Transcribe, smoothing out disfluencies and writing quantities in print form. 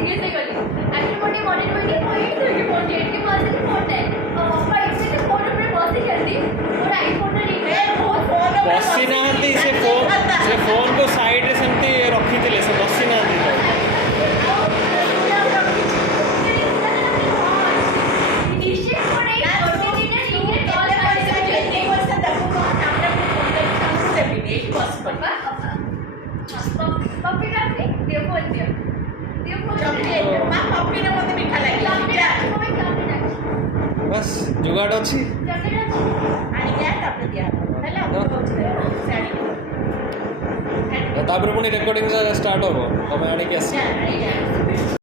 सीरियस है गली एक्चुअली मोटे मॉडल बोल के पॉइंट तो ये फोन डेट के पास ही फोन है पर इससे तो फोन पे बहुत ही जल्दी और आईफोन रे बहुत फोन बसी नाहंती से फोन को साइड रे सेमती रखिथिले से बसी नाहंती बस जुगाड़ अच्छी तापर पुणी रेकर्डिंग स्टार्ट हम तुम आनिक आस